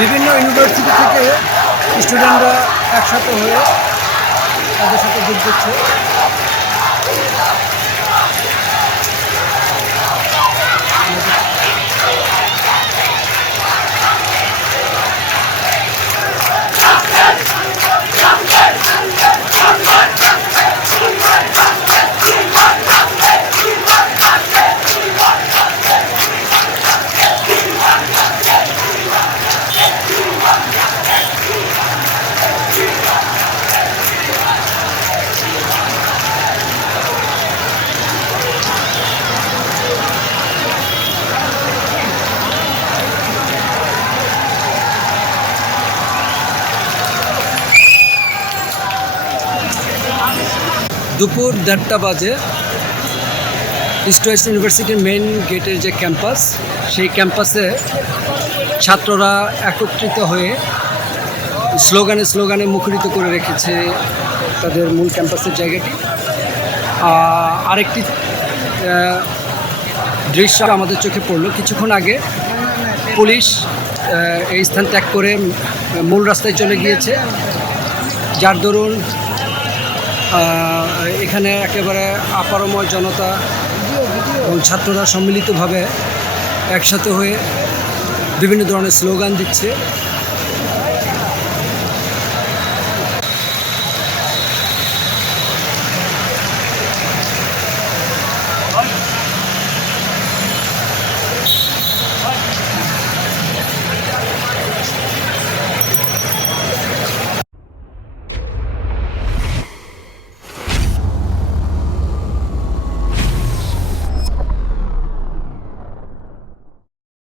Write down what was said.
বিভিন্ন ইউনিভার্সিটি থেকে স্টুডেন্টরা একসাথে হয়ে তাদের সাথে যোগ দিচ্ছে। দুপুর দেড়টা বাজে। ইস্ট ওয়েস্ট ইউনিভার্সিটির মেইন গেটের যে ক্যাম্পাস সেই ক্যাম্পাসে ছাত্ররা একত্রিত হয়ে স্লোগানে স্লোগানে মুখরিত করে রেখেছে তাদের মূল ক্যাম্পাসের জায়গাটি। আরেকটি দৃশ্য আমাদের চোখে পড়ল। কিছুক্ষণ আগে পুলিশ এই স্থান ত্যাগ করে মূল রাস্তায় চলে গিয়েছে। যার দরুন এখানে একেবারে আপারময় জনতা এবং ছাত্ররা সম্মিলিতভাবে একসাথে হয়ে বিভিন্ন ধরনের স্লোগান দিচ্ছে।